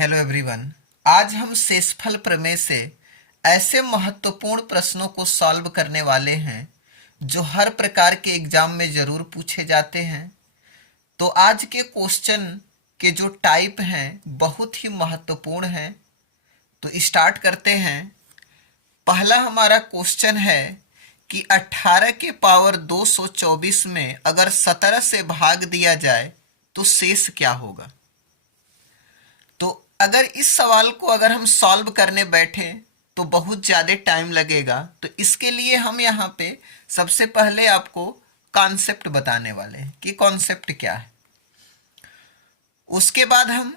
Hello everyone. आज हम शेषफल प्रमेय से ऐसे महत्वपूर्ण प्रश्नों को सॉल्व करने वाले हैं जो हर प्रकार के एग्जाम में ज़रूर पूछे जाते हैं। तो आज के क्वेश्चन के जो टाइप हैं बहुत ही महत्वपूर्ण हैं। तो स्टार्ट करते हैं। पहला हमारा क्वेश्चन है कि 18 के पावर 224 में अगर 17 से भाग दिया जाए तो शेष क्या होगा। तो अगर इस सवाल को अगर हम सॉल्व करने बैठे तो बहुत ज़्यादा टाइम लगेगा। तो इसके लिए हम यहाँ पे सबसे पहले आपको कॉन्सेप्ट बताने वाले हैं कि कॉन्सेप्ट क्या है। उसके बाद हम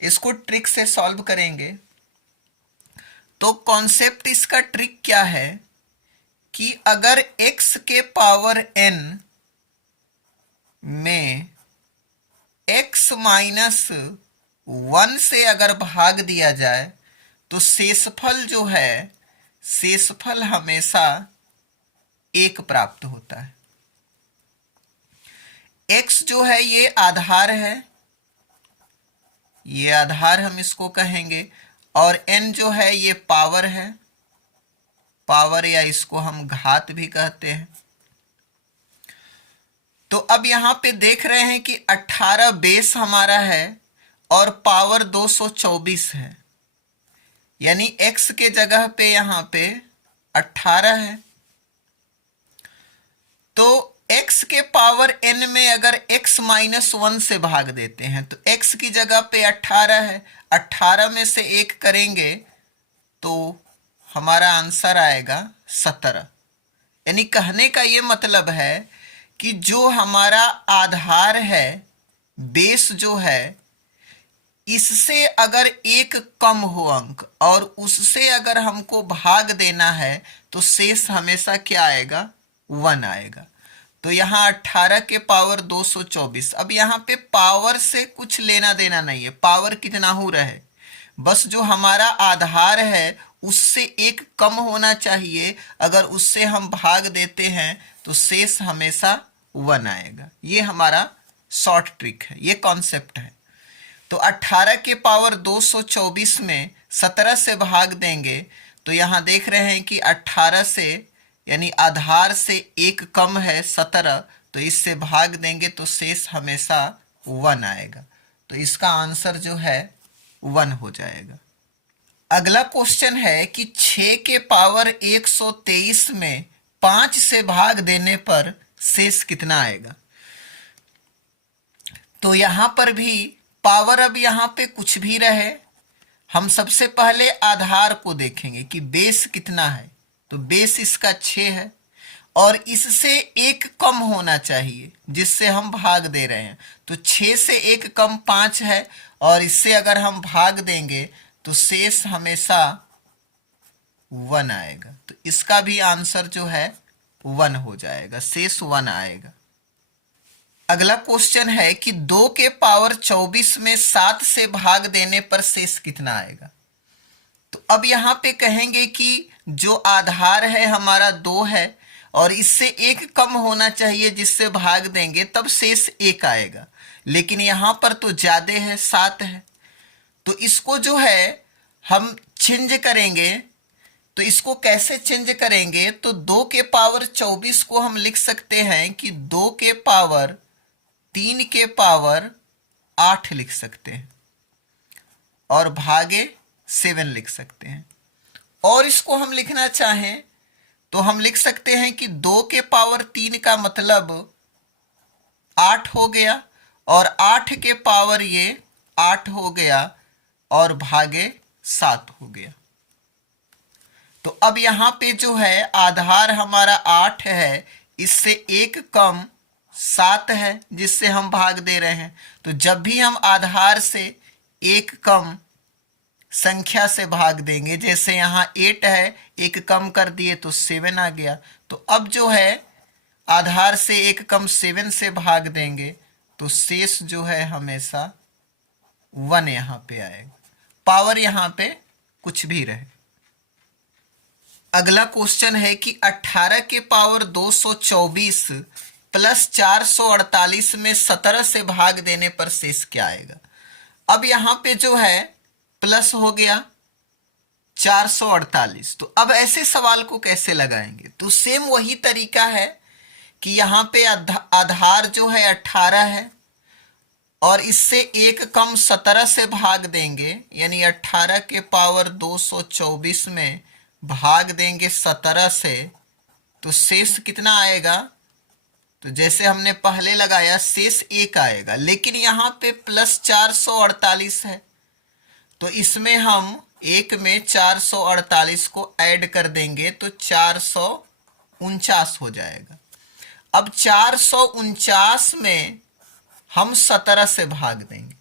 इसको ट्रिक से सॉल्व करेंगे। तो कॉन्सेप्ट इसका ट्रिक क्या है कि अगर x के पावर n में x माइनस 1 से अगर भाग दिया जाए तो शेषफल जो है शेषफल हमेशा 1 प्राप्त होता है। x जो है ये आधार है, ये आधार हम इसको कहेंगे, और n जो है ये पावर है, पावर या इसको हम घात भी कहते हैं। तो अब यहाँ पे देख रहे हैं कि 18 बेस हमारा है और पावर 224 है, यानी x के जगह पे यहाँ पे 18 है। तो x के पावर n में अगर x माइनस 1 से भाग देते हैं तो x की जगह पे 18 है, 18 में से 1 करेंगे तो हमारा आंसर आएगा 17। यानी कहने का ये मतलब है कि जो हमारा आधार है, बेस जो है, इससे अगर 1 कम हो अंक और उससे अगर हमको भाग देना है तो शेष हमेशा क्या आएगा, 1 आएगा। तो यहाँ 18 के पावर 224। अब यहाँ पे पावर से कुछ लेना देना नहीं है, पावर कितना हो रहे, बस जो हमारा आधार है उससे 1 कम होना चाहिए। अगर उससे हम भाग देते हैं तो शेष हमेशा 1 आएगा। ये हमारा शॉर्ट ट्रिक है, ये कॉन्सेप्ट है। तो 18 के पावर 224 में 17 से भाग देंगे तो यहाँ देख रहे हैं कि 18 से यानी आधार से 1 कम है 17, तो इससे भाग देंगे तो शेष हमेशा 1 आएगा। तो इसका आंसर जो है 1 हो जाएगा। अगला क्वेश्चन है कि 6 के पावर 123 में 5 से भाग देने पर शेष कितना आएगा। तो यहाँ पर भी पावर अब यहाँ पे कुछ भी रहे, हम सबसे पहले आधार को देखेंगे कि बेस कितना है। तो बेस इसका 6 है और इससे 1 कम होना चाहिए जिससे हम भाग दे रहे हैं। तो 6 से 1 कम 5 है और इससे अगर हम भाग देंगे तो शेष हमेशा 1 आएगा। तो इसका भी आंसर जो है 1 हो जाएगा, शेष 1 आएगा। अगला क्वेश्चन है कि 2 के पावर 24 में 7 से भाग देने पर शेष कितना आएगा। तो अब यहाँ पे कहेंगे कि जो आधार है हमारा 2 है और इससे 1 कम होना चाहिए जिससे भाग देंगे तब शेष 1 आएगा, लेकिन यहाँ पर तो ज़्यादा है, 7 है। तो इसको जो है हम चेंज करेंगे। तो इसको कैसे चेंज करेंगे, तो 2 के पावर 24 को हम लिख सकते हैं कि 2 के पावर 3 के पावर 8 लिख सकते हैं और भागे 7 लिख सकते हैं। और इसको हम लिखना चाहें तो हम लिख सकते हैं कि 2 के पावर 3 का मतलब 8 हो गया और 8 के पावर ये 8 हो गया और भागे 7 हो गया। तो अब यहाँ पे जो है आधार हमारा 8 है, इससे 1 कम 7 है जिससे हम भाग दे रहे हैं। तो जब भी हम आधार से 1 कम संख्या से भाग देंगे, जैसे यहाँ 8 है, 1 कम कर दिए तो 7 आ गया। तो अब जो है आधार से 1 कम 7 से भाग देंगे तो शेष जो है हमेशा 1 यहाँ पे आएगा, पावर यहाँ पे कुछ भी रहे। अगला क्वेश्चन है कि 18 के पावर 224 प्लस 448 में 17 से भाग देने पर शेष क्या आएगा। अब यहाँ पे जो है प्लस हो गया 448। तो अब ऐसे सवाल को कैसे लगाएंगे? तो सेम वही तरीका है कि यहाँ पे आधार जो है 18 है और इससे एक कम 17 से भाग देंगे, यानी 18 के पावर 224 में भाग देंगे 17 से, तो शेष कितना आएगा? तो जैसे हमने पहले लगाया शेष 1 आएगा, लेकिन यहाँ पे प्लस 448 है, तो इसमें हम 1 में 448 को ऐड कर देंगे तो 449 हो जाएगा। अब 449 में हम 17 से भाग देंगे,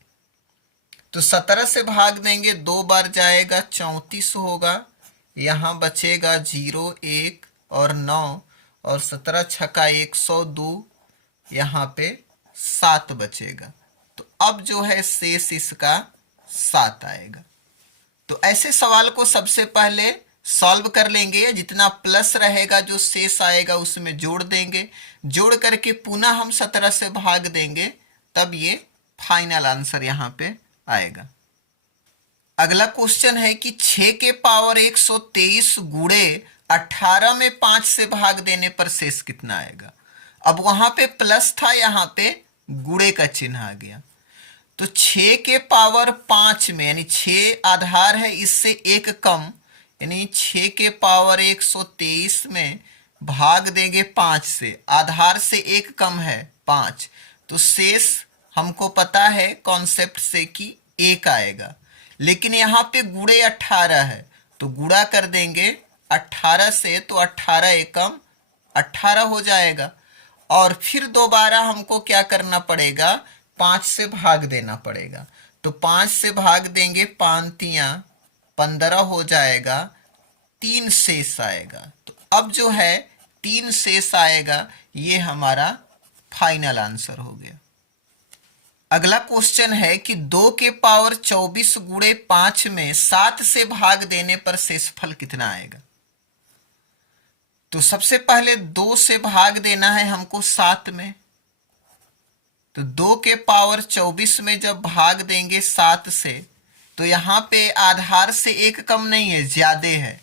तो 17 से भाग देंगे 2 बार जाएगा 34 होगा, यहाँ बचेगा 0 1 और 9 और 17 छक्का 102, यहाँ पे 7 बचेगा। तो अब जो है शेष इसका 7 आएगा। तो ऐसे सवाल को सबसे पहले सॉल्व कर लेंगे, जितना प्लस रहेगा जो शेष आएगा उसमें जोड़ देंगे, जोड़ करके पुनः हम 17 से भाग देंगे, तब ये फाइनल आंसर यहाँ पे आएगा। अगला क्वेश्चन है कि 6 के पावर 123 गुणे 18 में 5 से भाग देने पर शेष कितना आएगा? अब वहां पे प्लस था, यहाँ पे गुणे का चिन्ह आ गया। तो 6 के पावर 5 में, यानी 6 आधार है, इससे एक कम, यानी 6 के पावर 123 में भाग देंगे 5 से, आधार से एक कम है 5, तो शेष हमको पता है कॉन्सेप्ट से कि 1 आएगा। लेकिन यहाँ पे गुणे 18 है, तो गुणा कर देंगे 18 से, तो 18 एकम 18 हो जाएगा। और फिर दोबारा हमको क्या करना पड़ेगा? 5 से भाग देना पड़ेगा। तो 5 से भाग देंगे, 5 तियां 15 हो जाएगा, 3 शेष आएगा। तो अब जो है 3 शेष आएगा, ये हमारा फाइनल आंसर हो गया। अगला क्वेश्चन है कि 2 के पावर 24 गुणे 5 में 7 से भाग देने पर शेषफल कितना आएगा? तो सबसे पहले 2 से भाग देना है हमको 7 में, तो 2 के पावर 24 में जब भाग देंगे 7 से, तो यहाँ पे आधार से एक कम नहीं है, ज्यादा है।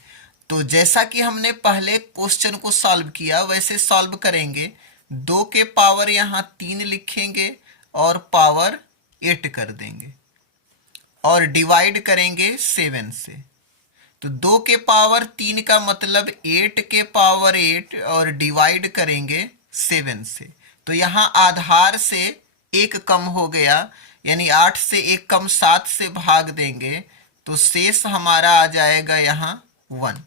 तो जैसा कि हमने पहले क्वेश्चन को सॉल्व किया वैसे सॉल्व करेंगे। 2 के पावर यहाँ 3 लिखेंगे और पावर 8 कर देंगे और डिवाइड करेंगे 7 से। तो 2 के पावर 3 का मतलब 8 के पावर 8 और डिवाइड करेंगे 7 से। तो यहाँ आधार से एक कम हो गया, यानी 8 से एक कम 7 से भाग देंगे, तो शेष हमारा आ जाएगा यहाँ 1।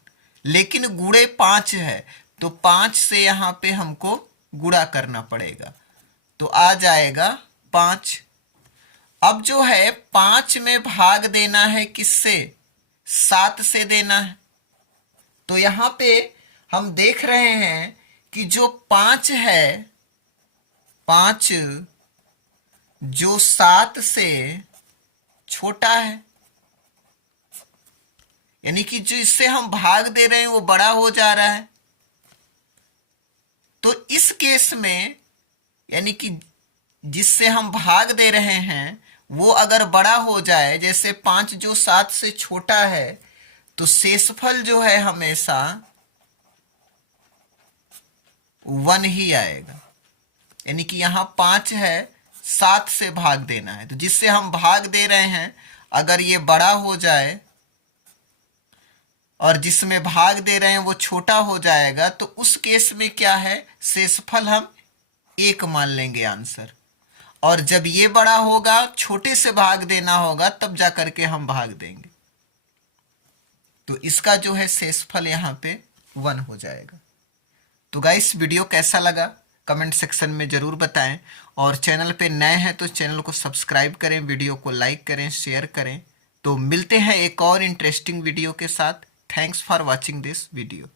लेकिन गुणे 5 है, तो 5 से यहाँ पे हमको गुणा करना पड़ेगा, तो आ जाएगा 5। अब जो है 5 में भाग देना है किससे? 7 से देना है। तो यहाँ पे हम देख रहे हैं कि जो 5 है, 5 जो 7 से छोटा है, यानी कि जो इससे हम भाग दे रहे हैं वो बड़ा हो जा रहा है। तो इस केस में, यानी कि जिससे हम भाग दे रहे हैं वो अगर बड़ा हो जाए, जैसे 5 जो 7 से छोटा है, तो शेषफल जो है हमेशा 1 ही आएगा। यानी कि यहाँ 5 है, 7 से भाग देना है, तो जिससे हम भाग दे रहे हैं अगर ये बड़ा हो जाए और जिसमें भाग दे रहे हैं वो छोटा हो जाएगा, तो उस केस में क्या है? शेषफल हम 1 मान लेंगे आंसर। और जब ये बड़ा होगा, छोटे से भाग देना होगा, तब जा करके हम भाग देंगे। तो इसका जो है शेषफल यहाँ पे 1 हो जाएगा। तो गाइस, वीडियो कैसा लगा कमेंट सेक्शन में जरूर बताएं, और चैनल पे नए हैं तो चैनल को सब्सक्राइब करें, वीडियो को लाइक करें, शेयर करें। तो मिलते हैं एक और इंटरेस्टिंग वीडियो के साथ। Thanks for watching this video.